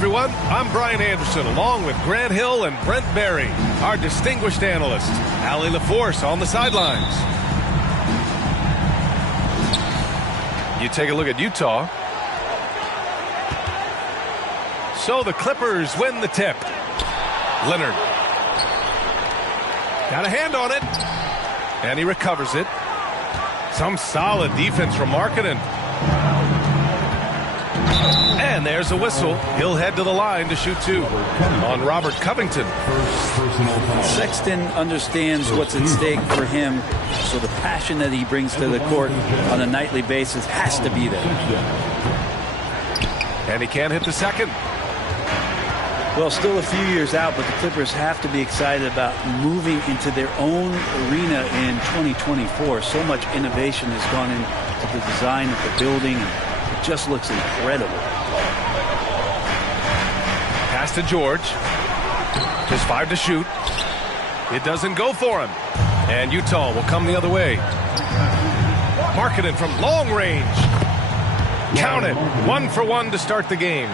everyone. I'm Brian Anderson, along with Grant Hill and Brent Barry, our distinguished analyst. Allie LaForce on the sidelines. You take a look at Utah. So the Clippers win the tip. Leonard. Got a hand on it. And he recovers it. Some solid defense from Markkanen. And there's a whistle. He'll head to the line to shoot two on Robert Covington. Sexton understands what's at stake for him, so the passion that he brings to the court on a nightly basis has to be there. And he can't hit the second. Well, still a few years out, but the Clippers have to be excited about moving into their own arena in 2024. So much innovation has gone into the design of the building. It just looks incredible. Pass to George. Just 5 to shoot. It doesn't go for him. And Utah will come the other way. Markkanen from long range. Count it. 1 for 1 to start the game.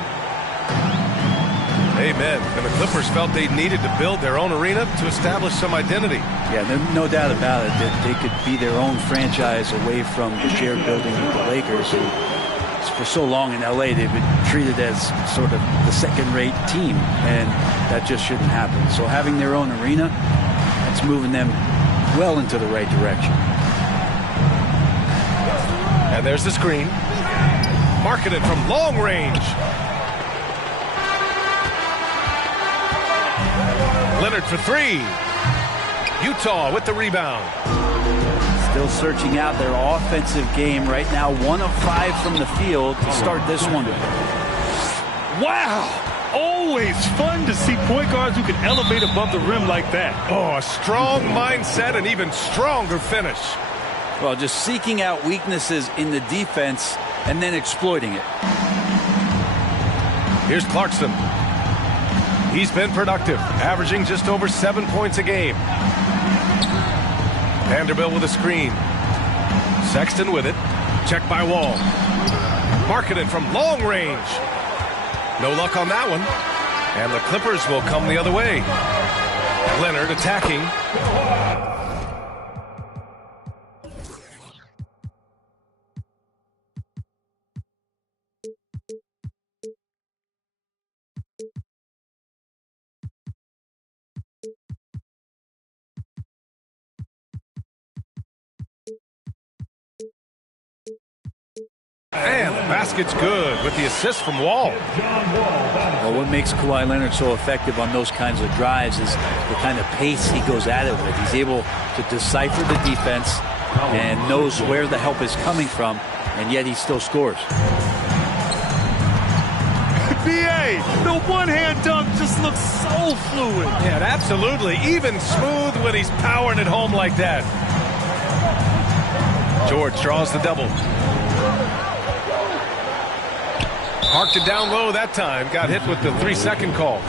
Amen. And the Clippers felt they needed to build their own arena to establish some identity. Yeah, there's no doubt about it that they could be their own franchise away from the shared building with the Lakers. And for so long in LA, they've been treated as sort of the second-rate team, and that just shouldn't happen. So having their own arena, that's moving them well into the right direction. And there's the screen. Markkanen from long range. Leonard for 3. Utah with the rebound. Still searching out their offensive game right now. 1 of 5 from the field to start this one. Wow! Always fun to see point guards who can elevate above the rim like that. Oh, a strong mindset and even stronger finish. Well, just seeking out weaknesses in the defense and then exploiting it. Here's Clarkson. He's been productive, averaging just over 7 points a game. Vanderbilt with a screen. Sexton with it. Checked by Wall. Markkanen from long range. No luck on that one. And the Clippers will come the other way. Leonard attacking. And the basket's good with the assist from Wall. Well, what makes Kawhi Leonard so effective on those kinds of drives is the kind of pace he goes at it with. He's able to decipher the defense and knows where the help is coming from, and yet he still scores. B.A., the one-hand dunk just looks so fluid. Yeah, absolutely. Even smooth when he's powering it home like that. George draws the double. Parked it down low that time. Got hit with the 3-second call.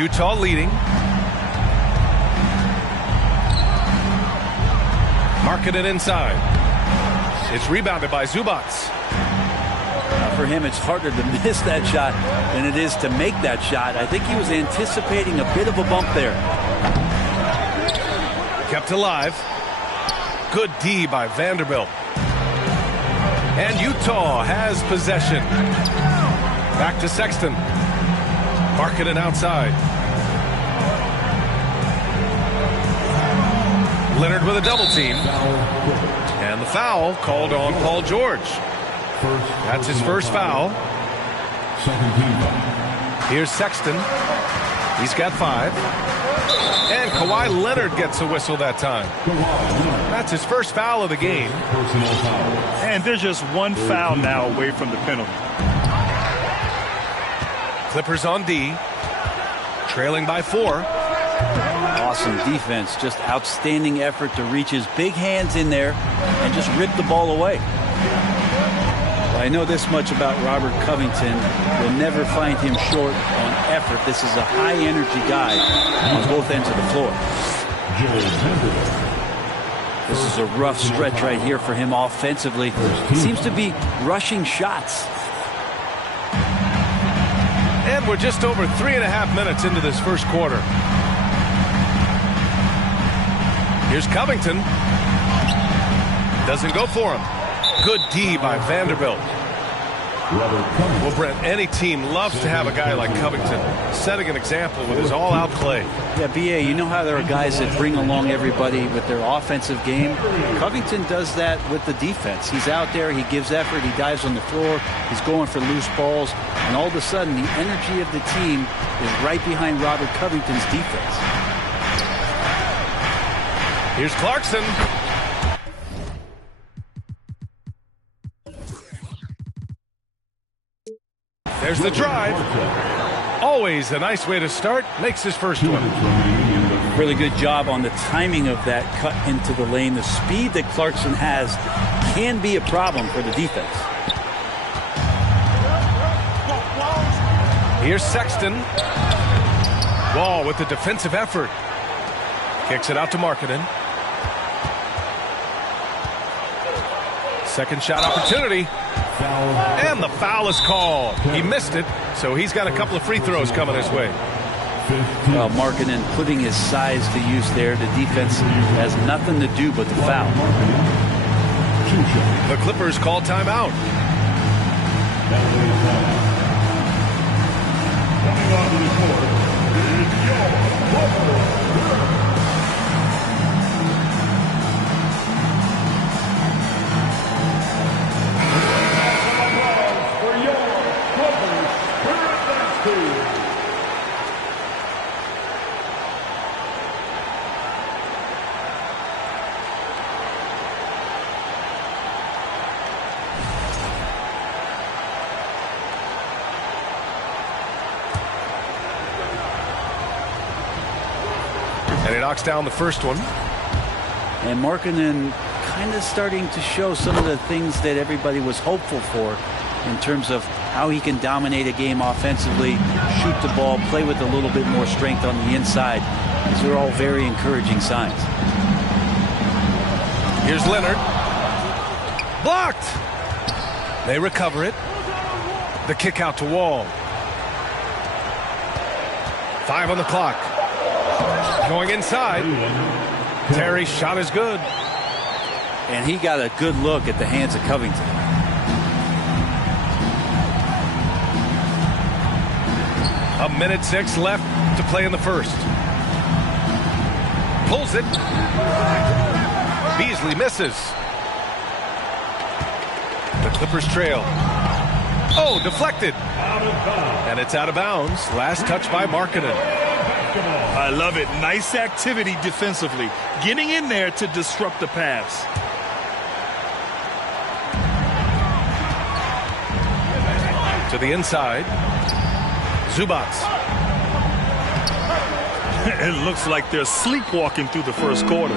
Utah leading. Markkanen inside. It's rebounded by Zubac. For him, it's harder to miss that shot than it is to make that shot. I think he was anticipating a bit of a bump there. Kept alive. Good D by Vanderbilt. And Utah has possession. Back to Sexton. Markkanen outside. Leonard with a double team. And the foul called on Paul George. That's his first foul. Here's Sexton. He's got 5. And Kawhi Leonard gets a whistle that time. That's his first foul of the game. And there's just one foul now away from the penalty. Clippers on D. Trailing by 4. Awesome defense. Just outstanding effort to reach his big hands in there and just rip the ball away. Well, I know this much about Robert Covington. You'll never find him short on effort. This is a high-energy guy on both ends of the floor. This is a rough stretch right here for him offensively. He seems to be rushing shots. And we're just over 3.5 minutes into this first quarter. Here's Covington. Doesn't go for him. Good D by Vanderbilt. Well, Brent, any team loves to have a guy like Covington setting an example with his all-out play. Yeah, B.A., you know how there are guys that bring along everybody with their offensive game? Covington does that with the defense. He's out there, he gives effort, he dives on the floor, he's going for loose balls, and all of a sudden the energy of the team is right behind Robert Covington's defense. Here's Clarkson. There's the drive. Always a nice way to start. Makes his first one. Really good job on the timing of that cut into the lane. The speed that Clarkson has can be a problem for the defense. Here's Sexton. Wall with the defensive effort. Kicks it out to Markkanen. Second shot opportunity. And the foul is called. He missed it, so he's got a couple of free throws coming his way. Well, Markkanen putting his size to use there. The defense has nothing to do but the foul. The Clippers call timeout. And he knocks down the first one. And Markkanen kind of starting to show some of the things that everybody was hopeful for in terms of how he can dominate a game offensively, shoot the ball, play with a little bit more strength on the inside. These are all very encouraging signs. Here's Leonard. Blocked. They recover it. The kick out to Wall. 5 on the clock. Going inside. Terry's shot is good. And he got a good look at the hands of Covington. A minute 6 left to play in the first. Pulls it. Beasley misses. The Clippers trail. Oh, deflected. And it's out of bounds. Last touch by Markkanen. I love it. Nice activity defensively. Getting in there to disrupt the pass. To the inside. Zubac. It looks like they're sleepwalking through the first quarter.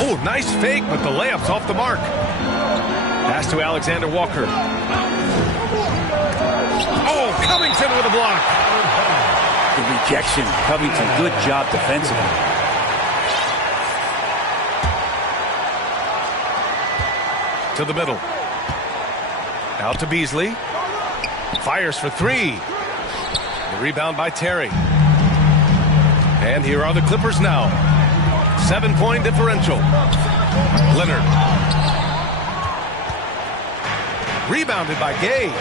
Oh, nice fake, but the layup's off the mark. Pass to Alexander Walker. Oh, Covington with a block. The rejection. Covington, good job defensively. To the middle. Out to Beasley. Fires for 3. The rebound by Terry. And here are the Clippers now. 7-point differential. Leonard. Rebounded by Gay.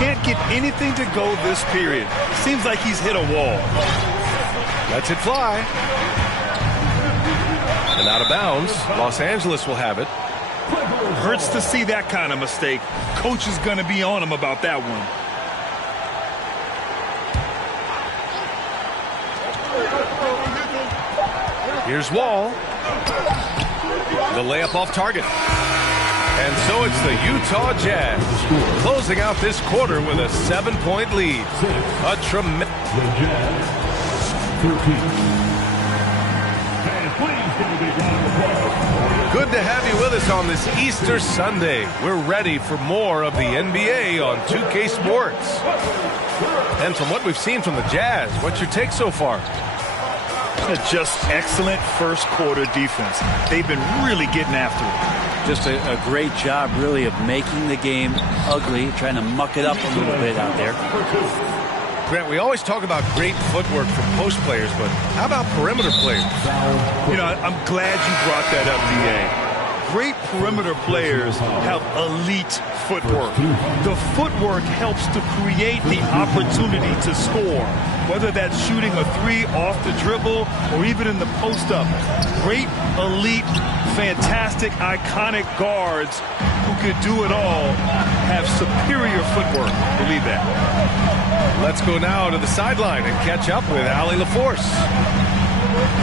Can't get anything to go this period. Seems like he's hit a wall. Lets it fly. And out of bounds. Los Angeles will have it. Hurts to see that kind of mistake. Coach is going to be on him about that one. Here's Wall. The layup off target. And so it's the Utah Jazz closing out this quarter with a 7-point lead. A tremendous. Good to have you with us on this Easter Sunday. We're ready for more of the NBA on 2K Sports. And from what we've seen from the Jazz, what's your take so far? Just excellent first quarter defense. They've been really getting after it. Just a great job, really, of making the game ugly, trying to muck it up a little bit out there. Grant, we always talk about great footwork from post players, but how about perimeter players? You know, I'm glad you brought that up, B.A. Great perimeter players have elite footwork. The footwork helps to create the opportunity to score, whether that's shooting a three off the dribble or even in the post-up. Great, elite, fantastic, iconic guards who could do it all have superior footwork. Believe that. Let's go now to the sideline and catch up with Allie LaForce.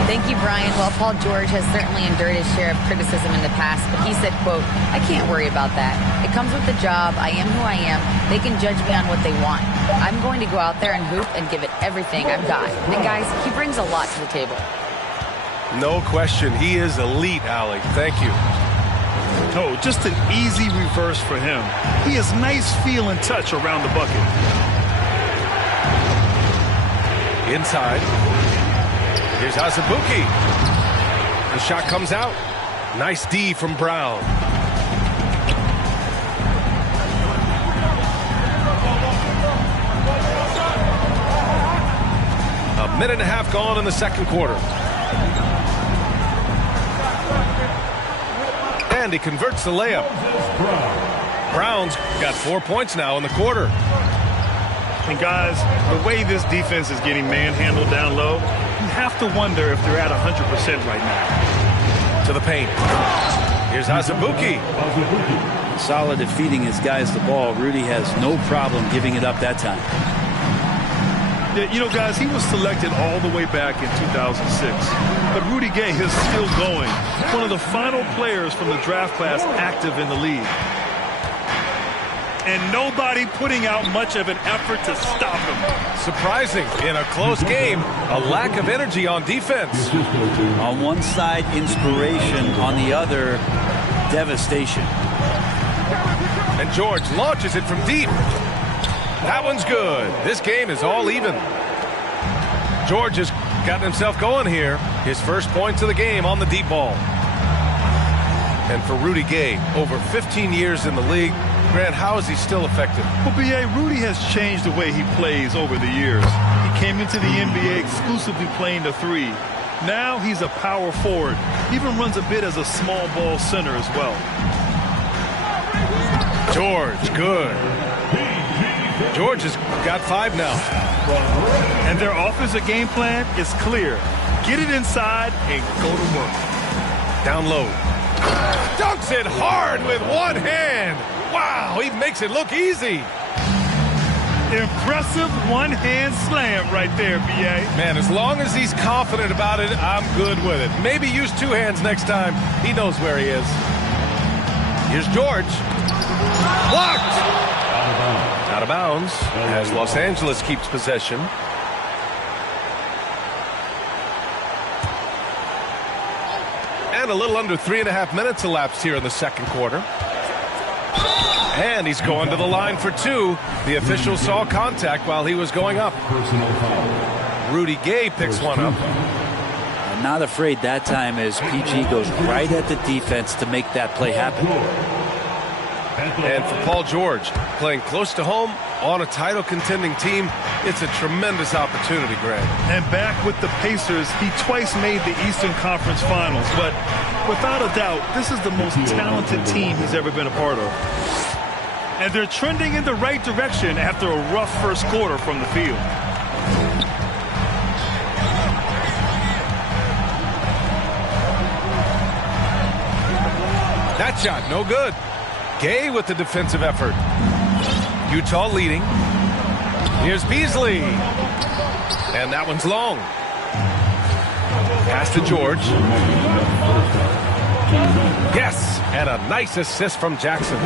Thank you, Brian. Well, Paul George has certainly endured his share of criticism in the past, but he said, quote, "I can't worry about that. It comes with the job. I am who I am. They can judge me on what they want. I'm going to go out there and hoop and give it everything I've got." And guys, he brings a lot to the table. No question. He is elite, Allie. Thank you. Oh, just an easy reverse for him. He has nice feel and touch around the bucket. Inside. Here's Azubuike. The shot comes out. Nice D from Brown. A minute and a half gone in the second quarter. And he converts the layup. Brown's got 4 points now in the quarter. And guys, the way this defense is getting manhandled down low, you have to wonder if they're at 100% right now. To the paint. Here's Azubuike. Solid at feeding his guys the ball. Rudy has no problem giving it up that time. Yeah, you know, guys, he was selected all the way back in 2006. But Rudy Gay is still going. One of the final players from the draft class active in the league. And nobody putting out much of an effort to stop him. Surprising. In a close game, a lack of energy on defense. On one side, inspiration. On the other, devastation. And George launches it from deep. That one's good. This game is all even. George has gotten himself going here. His first points of the game on the deep ball. And for Rudy Gay, over 15 years in the league, Grant, how is he still effective? Well, B.A., Rudy has changed the way he plays over the years. He came into the NBA exclusively playing the three. Now he's a power forward. He even runs a bit as a small ball center as well. George, good. George has got 5 now. And their offensive game plan is clear. Get it inside and go to work. Down low. Dunks it hard with one hand. Wow, he makes it look easy. Impressive one-hand slam right there, B.A. Man, as long as he's confident about it, I'm good with it. Maybe use 2 hands next time. He knows where he is. Here's George. Blocked. Out of bounds as Los Angeles keeps possession. And a little under 3.5 minutes elapsed here in the second quarter. And he's going to the line for 2. The official saw contact while he was going up. Rudy Gay picks one up. Not afraid that time as PG goes right at the defense to make that play happen. And for Paul George, playing close to home on a title contending team, it's a tremendous opportunity, Grant. And back with the Pacers, he twice made the Eastern Conference Finals. But without a doubt, this is the most talented team he's ever been a part of. And they're trending in the right direction after a rough first quarter from the field. That shot, no good. Gay with the defensive effort. Utah leading. Here's Beasley. And that one's long. Pass to George. Yes, and a nice assist from Jackson.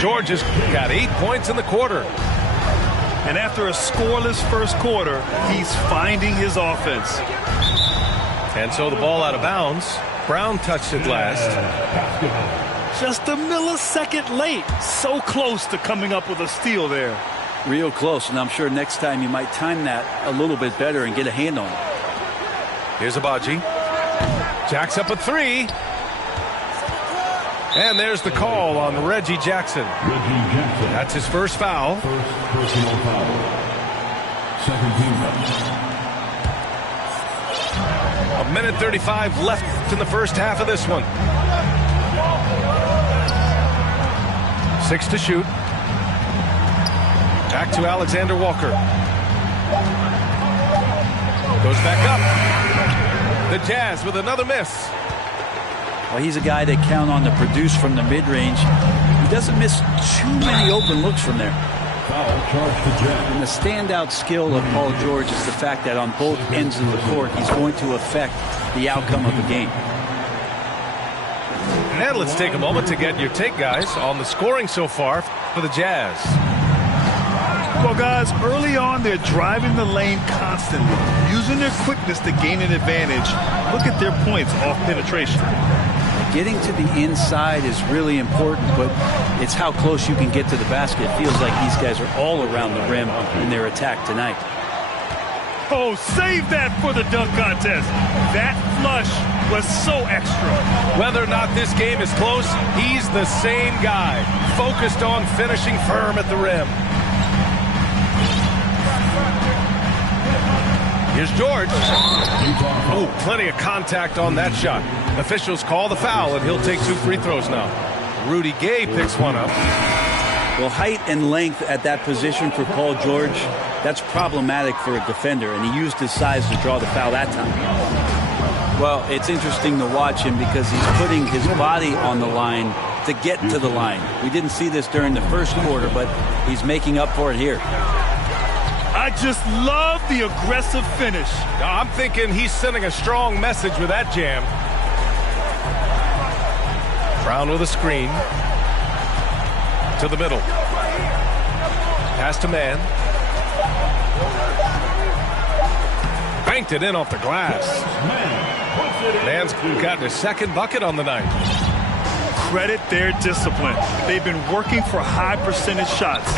George has got 8 points in the quarter. And after a scoreless first quarter, he's finding his offense. And so the ball out of bounds. Brown touched it last. Just a millisecond late. So close to coming up with a steal there. Real close, and I'm sure next time you might time that a little bit better and get a hand on it. Here's Agbaji. Jacks up a three. And there's the call on Reggie Jackson. That's his first foul. First personal foul. Second team foul. 1:35 left in the first half of this one. 6 to shoot. Back to Alexander Walker. Goes back up. The Jazz with another miss. Well, he's a guy they count on to produce from the mid-range. He doesn't miss too many open looks from there. Foul charge to Jazz. And the standout skill of Paul George is the fact that on both ends of the court, he's going to affect the outcome of the game. And let's take a moment to get your take, guys, on the scoring so far for the Jazz. Well, guys, early on, they're driving the lane constantly, using their quickness to gain an advantage. Look at their points off penetration. Getting to the inside is really important, but it's how close you can get to the basket. It feels like these guys are all around the rim in their attack tonight. Oh, save that for the dunk contest. That flush was so extra. Whether or not this game is close, he's the same guy, focused on finishing firm at the rim. Here's George. Oh, plenty of contact on that shot. Officials call the foul, and he'll take 2 free throws now. Rudy Gay picks one up. Well, height and length at that position for Paul George, that's problematic for a defender, and he used his size to draw the foul that time. Well, it's interesting to watch him because he's putting his body on the line to get to the line. We didn't see this during the first quarter, but he's making up for it here. I just love the aggressive finish. I'm thinking he's sending a strong message with that jam. Brown with a screen. To the middle. Pass to Mann. Banked it in off the glass. Mann's gotten his second bucket on the night. Credit their discipline. They've been working for high percentage shots.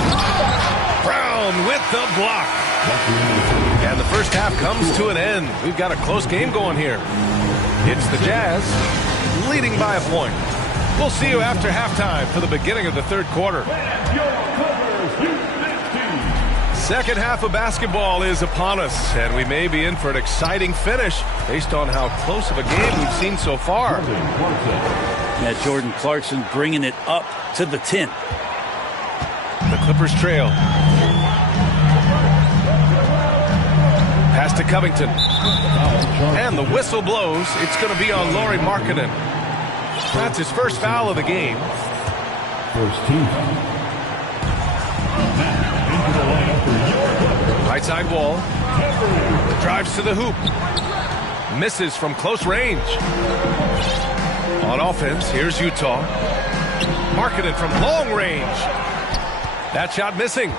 Brown with the block. And the first half comes to an end. We've got a close game going here. It's the Jazz leading by a point. We'll see you after halftime for the beginning of the third quarter. Second half of basketball is upon us, and we may be in for an exciting finish based on how close of a game we've seen so far. Yeah, Jordan Clarkson bringing it up to the 10. The Clippers trail. Pass to Covington. And the whistle blows. It's going to be on Lauri Markkanen. That's his first foul of the game. First team foul. Right side wall. Drives to the hoop. Misses from close range. On offense, here's Utah. Markkanen from long range. That shot missing.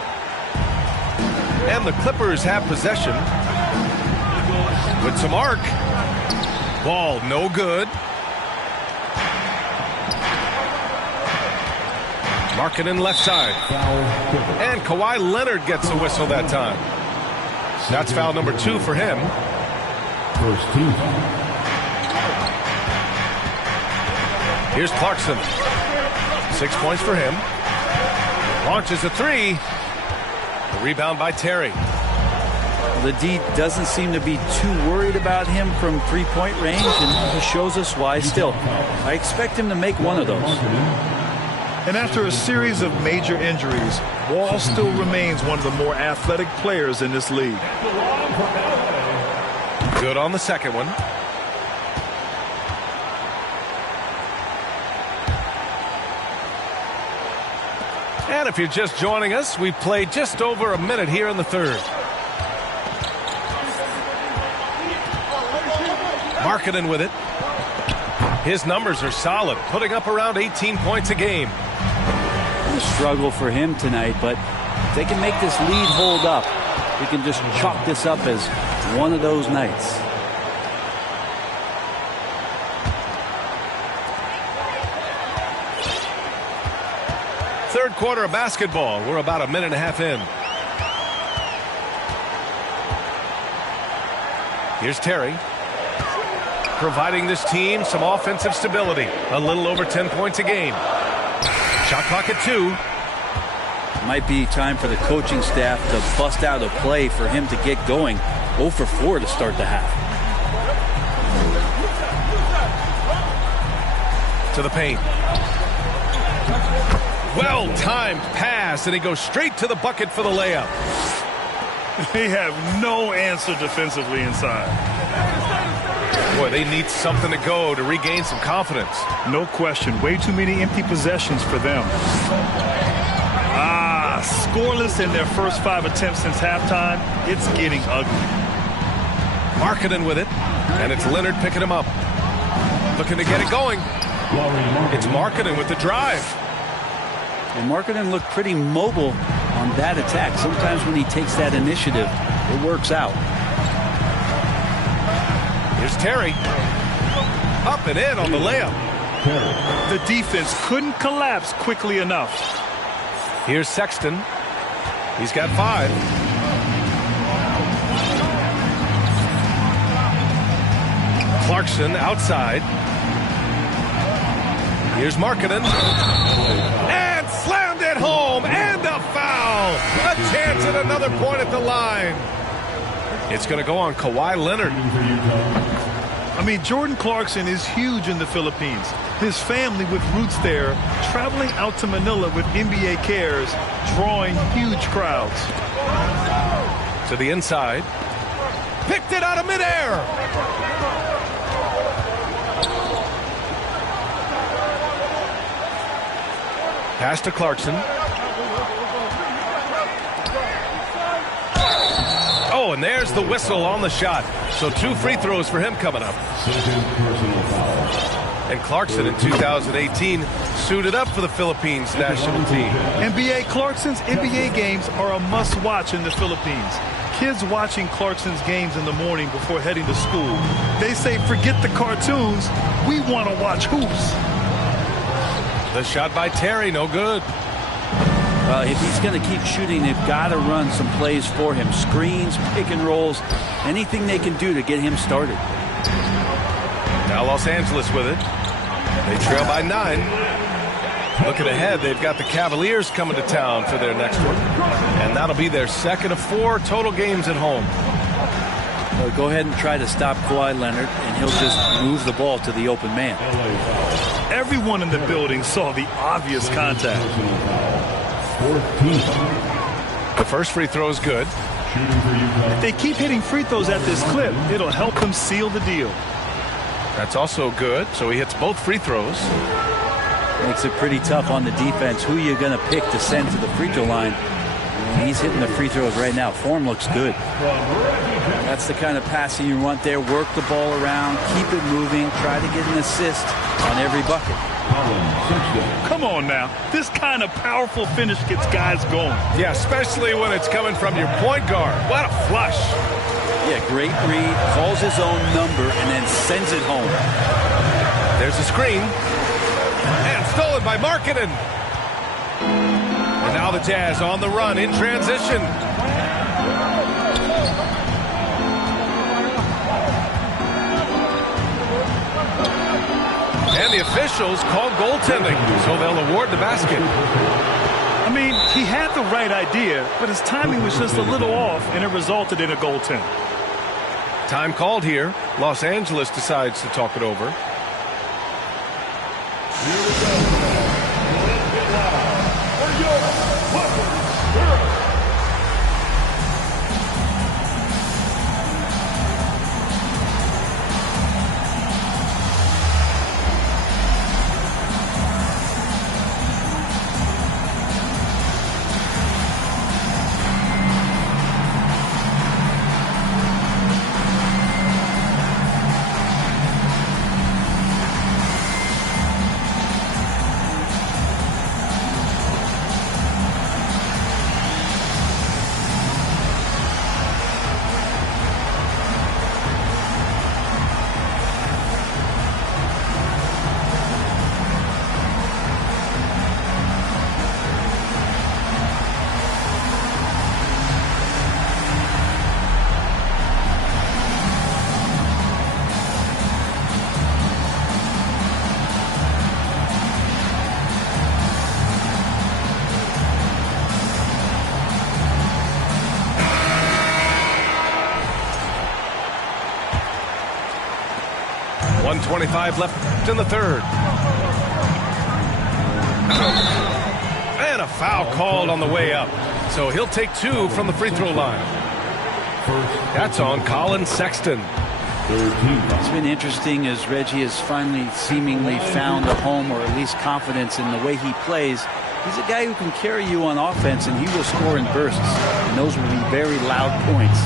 And the Clippers have possession. With some arc. Ball no good. Markkanen left side. And Kawhi Leonard gets a whistle that time. That's foul number 2 for him. First team foul. Here's Clarkson. 6 points for him. Launches a 3. The rebound by Terry. The D doesn't seem to be too worried about him from three-point range, and he shows us why still. I expect him to make one of those. And after a series of major injuries, Wall still remains one of the more athletic players in this league. Good on the second one. And if you're just joining us, we've played just over a minute here in the third. Markkanen with it. His numbers are solid, putting up around 18 points a game. A struggle for him tonight, but if they can make this lead hold up, we can just chalk this up as one of those nights. Third quarter of basketball. We're about a minute and a half in. Here's Terry. providing this team some offensive stability. A little over 10 points a game. Shot clock at 2. Might be time for the coaching staff to bust out a play for him to get going. 0 for 4 to start the half. To the paint. Well-timed pass, and he goes straight to the bucket for the layup. They have no answer defensively inside. Boy, they need something to go to regain some confidence. No question. Way too many empty possessions for them. Scoreless in their first 5 attempts since halftime. It's getting ugly. Markkanen with it, and it's Leonard picking him up. Looking to get it going. It's Markkanen with the drive. And Markkanen looked pretty mobile on that attack. Sometimes when he takes that initiative, it works out. Here's Terry. Up and in on the layup. The defense couldn't collapse quickly enough. Here's Sexton. He's got 5. Clarkson outside. Here's Markkanen. And slammed it home. And a foul. A chance at another point at the line. It's going to go on Kawhi Leonard. I mean, Jordan Clarkson is huge in the Philippines. His family with roots there, traveling out to Manila with NBA cares, drawing huge crowds. To the inside. Picked it out of midair. Pass to Clarkson. Oh, and there's the whistle on the shot. So 2 free throws for him coming up. And Clarkson in 2018 suited up for the Philippines national team. NBA Clarkson's NBA games are a must-watch in the Philippines. Kids watching Clarkson's games in the morning before heading to school. They say, forget the cartoons, we want to watch hoops. The shot by Terry, no good. Well, if he's going to keep shooting, they've got to run some plays for him. Screens, pick and rolls, anything they can do to get him started. Now Los Angeles with it. They trail by 9. Looking ahead, they've got the Cavaliers coming to town for their next one. And that'll be their second of 4 total games at home. Well, go ahead and try to stop Kawhi Leonard, and he'll just move the ball to the open man. Everyone in the building saw the obvious contact. The first free throw is good. If they keep hitting free throws at this clip, it'll help them seal the deal. That's also good. So he hits both free throws. Makes it pretty tough on the defense. Who you're going to pick to send to the free throw line. He's hitting the free throws right now. Form looks good. That's the kind of passing you want there. Work the ball around. Keep it moving. Try to get an assist on every bucket. Come on now. This kind of powerful finish gets guys going. Yeah, especially when it's coming from your point guard. What a flush. Yeah, great read. Calls his own number and then sends it home. There's a screen. And stolen by Markkanen. And now the Jazz on the run in transition. And the officials call goaltending, so they'll award the basket. I mean, he had the right idea, but his timing was just a little off, and it resulted in a goaltend. Time called here. Los Angeles decides to talk it over. Here we go. For your 1:25 left in the third. And a foul called on the way up. So he'll take 2 from the free throw line. That's on Colin Sexton. It's been interesting as Reggie has finally seemingly found a home, or at least confidence in the way he plays. He's a guy who can carry you on offense, and he will score in bursts. And those will be very loud points.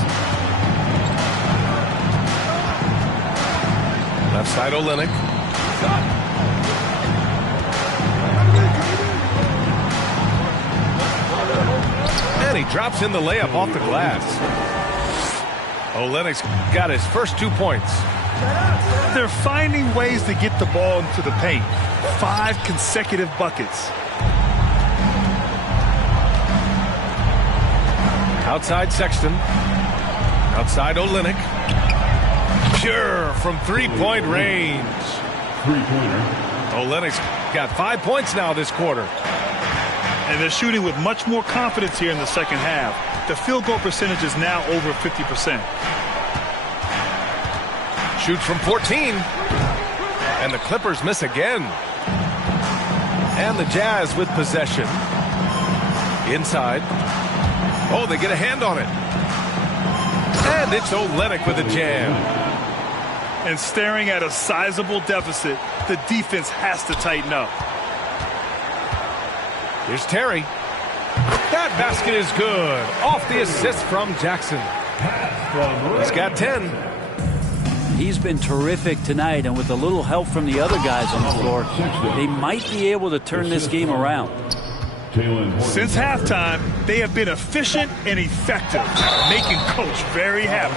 Left side, Olynyk. And he drops in the layup off the glass. Olynyk's got his first 2 points. They're finding ways to get the ball into the paint. 5 consecutive buckets. Outside Sexton. Outside Olynyk. Pure from three-point range. Three-pointer. Olynyk's got 5 points now this quarter. And they're shooting with much more confidence here in the second half. The field goal percentage is now over 50%. Shoots from 14. And the Clippers miss again. And the Jazz with possession. Inside. Oh, they get a hand on it. And it's Olynyk with a jam. And staring at a sizable deficit, the defense has to tighten up. Here's Terry. That basket is good. Off the assist from Jackson. He's got 10. He's been terrific tonight, and with a little help from the other guys on the floor, they might be able to turn this game around. Since halftime, they have been efficient and effective, making Coach very happy.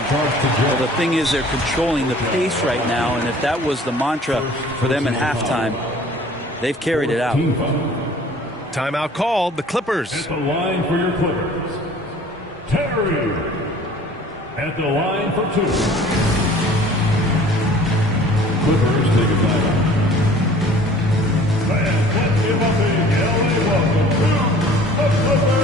Well, the thing is, they're controlling the pace right now, and if that was the mantra for them at halftime, they've carried it out. Timeout called. The Clippers. At the line for your Clippers, Terry. At the line for 2. Clippers take a timeout. And let's give a big LA welcome to the Clippers.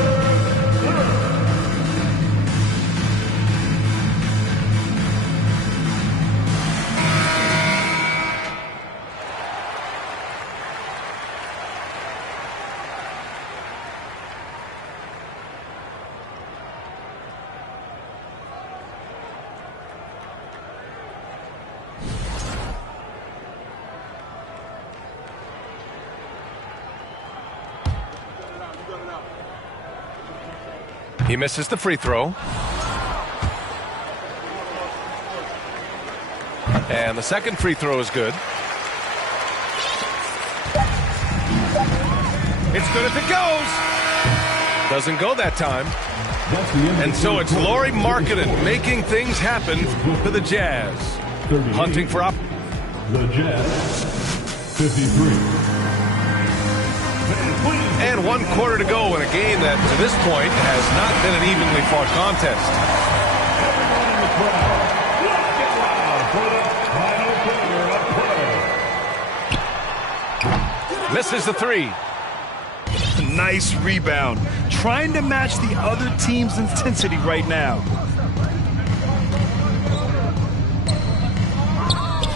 He misses the free throw. And the second free throw is good. It's good if it goes. Doesn't go that time. And so it's Lauri Markkanen making things happen for the Jazz. Hunting for The Jazz, 53. And 1 quarter to go in a game that, to this point, has not been an evenly fought contest. Misses the 3. Nice rebound. Trying to match the other team's intensity right now.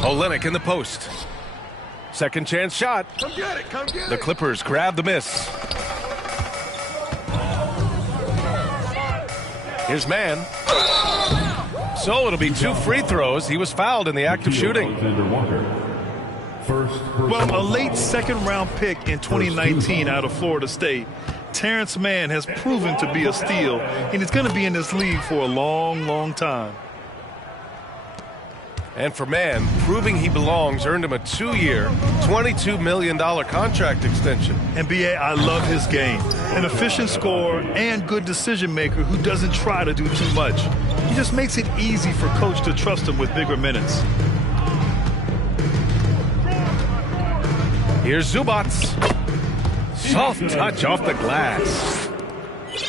Olynyk in the post. Second chance shot. Come get it, come get it. The Clippers grab the miss. Here's Mann. So it'll be 2 free throws. He was fouled in the act of shooting. Alexander Walker. Well, a late second-round pick in 2019 out of Florida State, Terrence Mann has proven to be a steal, and he's going to be in this league for a long, long time. And for Mann, proving he belongs earned him a 2-year, $22 million contract extension. And B.A., I love his game. An efficient scorer and good decision-maker who doesn't try to do too much. He just makes it easy for Coach to trust him with bigger minutes. Here's Zubac. Soft touch off the glass.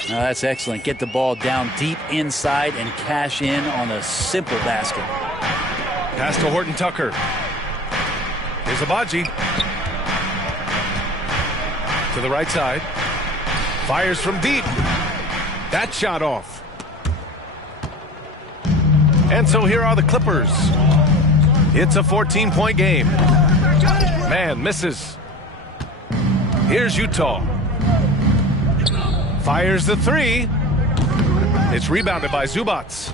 Now that's excellent. Get the ball down deep inside and cash in on a simple basket. Pass to Horton Tucker. Here's Agbaji. To the right side. Fires from deep. That shot off. And so here are the Clippers. It's a 14-point game. Man misses. Here's Utah. Fires the three. It's rebounded by Zubac.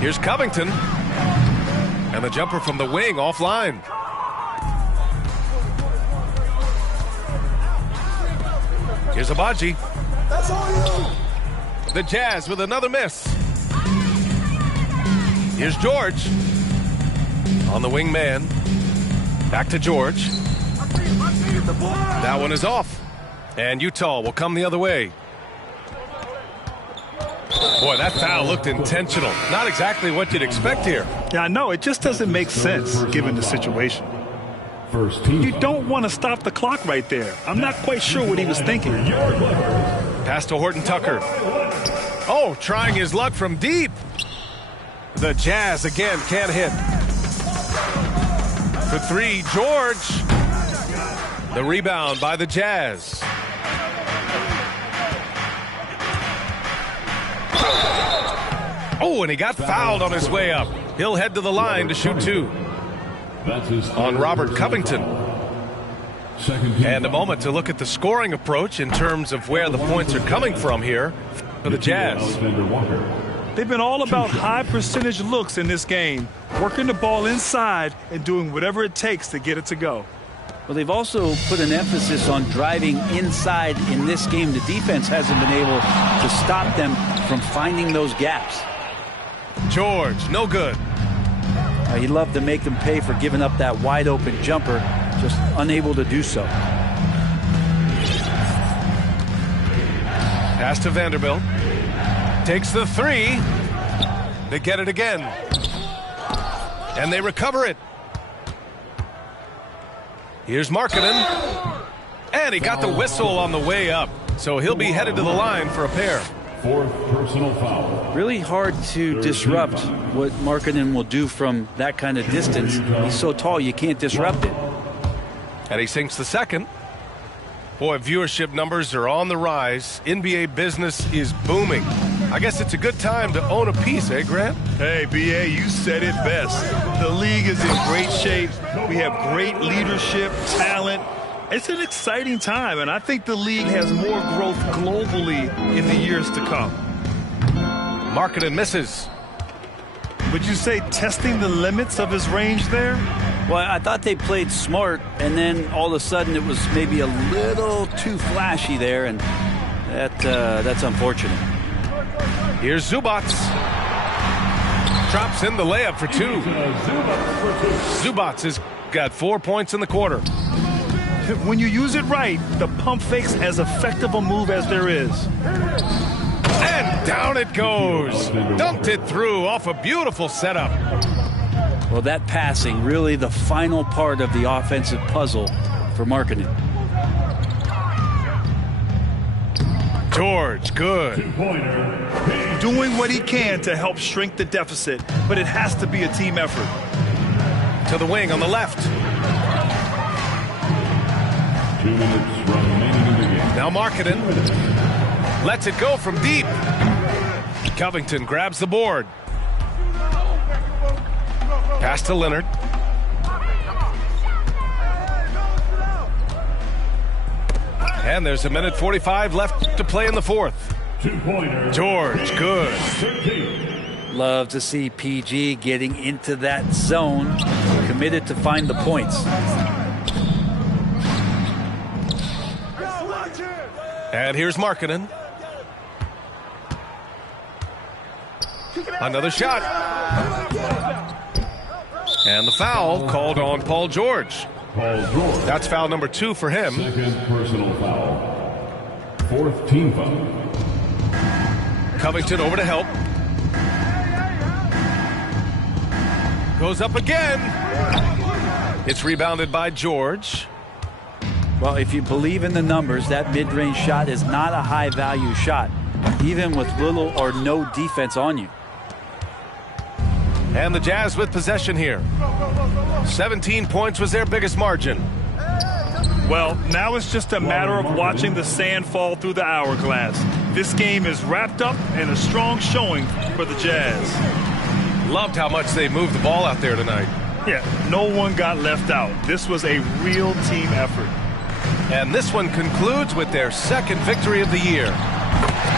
Here's Covington. And the jumper from the wing offline. Here's Agbaji. The Jazz with another miss. Here's George. On the wing man. Back to George. That one is off. And Utah will come the other way. Boy, that foul looked intentional. Not exactly what you'd expect here. Yeah, I know. It just doesn't make sense given the situation. You don't want to stop the clock right there. I'm not quite sure what he was thinking. Pass to Horton Tucker. Oh, trying his luck from deep. The Jazz again can't hit. For three, George. The rebound by the Jazz. Oh, and he got fouled on his way up. He'll head to the line to shoot two. On Robert Covington. And a moment to look at the scoring approach in terms of where the points are coming from here for the Jazz. They've been all about high percentage looks in this game, working the ball inside and doing whatever it takes to get it to go. Well, they've also put an emphasis on driving inside in this game. The defense hasn't been able to stop them from finding those gaps. George, no good. He'd love to make them pay for giving up that wide open jumper, just unable to do so. Pass to Vanderbilt. Takes the three. They get it again. And they recover it. Here's Markkanen. And he got the whistle on the way up. So he'll be headed to the line for a pair. Fourth personal foul. Really hard to disrupt what Markkanen will do from that kind of distance. He's so tall, you can't disrupt it. And he sinks the second. Boy, viewership numbers are on the rise. NBA business is booming. I guess it's a good time to own a piece, eh, Grant? Hey, B.A., you said it best. The league is in great shape. We have great leadership, talent. It's an exciting time, and I think the league has more growth globally in the years to come. Markkanen misses. Would you say testing the limits of his range there? Well, I thought they played smart, and then all of a sudden it was maybe a little too flashy there, and that's unfortunate. Here's Zubac. Drops in the layup for two. Zubac has got 4 points in the quarter. When you use it right, the pump fake's as effective a move as there is. And down it goes. Dunked it through off a beautiful setup. Well, that passing, really the final part of the offensive puzzle for Markkanen. George, good. Doing what he can to help shrink the deficit, but it has to be a team effort. To the wing on the left. 2 minutes remaining in the game. Now Markkanen lets it go from deep. Covington grabs the board. Pass to Leonard. And there's 1:45 left to play in the fourth. George, good. Love to see PG getting into that zone, committed to find the points. And here's Markkanen. Another shot. And the foul called on Paul George. That's foul number 2 for him. Second personal foul. Fourth team foul. Covington over to help. Goes up again. It's rebounded by George. Well, if you believe in the numbers, that mid-range shot is not a high-value shot, even with little or no defense on you. And the Jazz with possession here. 17 points was their biggest margin. Well, now it's just a matter of watching the sand fall through the hourglass. This game is wrapped up in a strong showing for the Jazz. Loved how much they moved the ball out there tonight. Yeah, no one got left out. This was a real team effort. And this one concludes with their second victory of the year.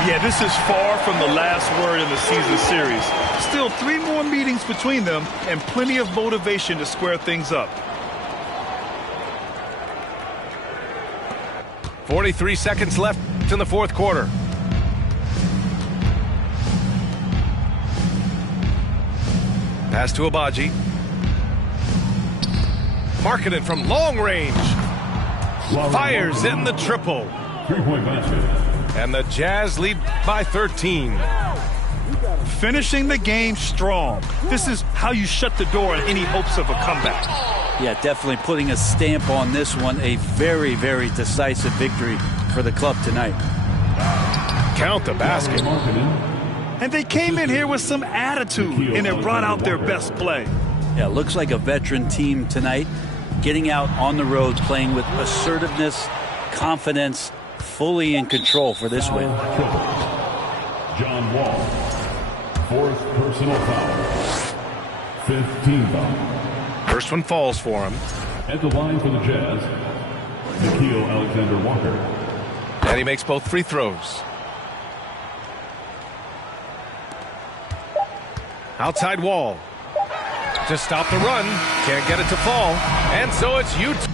Yeah, this is far from the last word in the season series. Still 3 more meetings between them and plenty of motivation to square things up. 43 seconds left in the fourth quarter. Pass to Agbaji. Markkanen from long range. Fires in the triple. 3-point basket. And the Jazz lead by 13. Finishing the game strong. This is how you shut the door on any hopes of a comeback. Yeah, definitely putting a stamp on this one. A very, very decisive victory for the club tonight. Count the basket. And they came in here with some attitude, and it brought out their best play. Yeah, looks like a veteran team tonight, getting out on the road, playing with assertiveness, confidence, fully in control for this win. John Wall, 4th personal foul. 5th team foul. First one falls for him. At the line for the Jazz, Nickeil Alexander-Walker. And he makes both free throws. Outside Wall. Just stop the run. Can't get it to fall. And so it's Utah.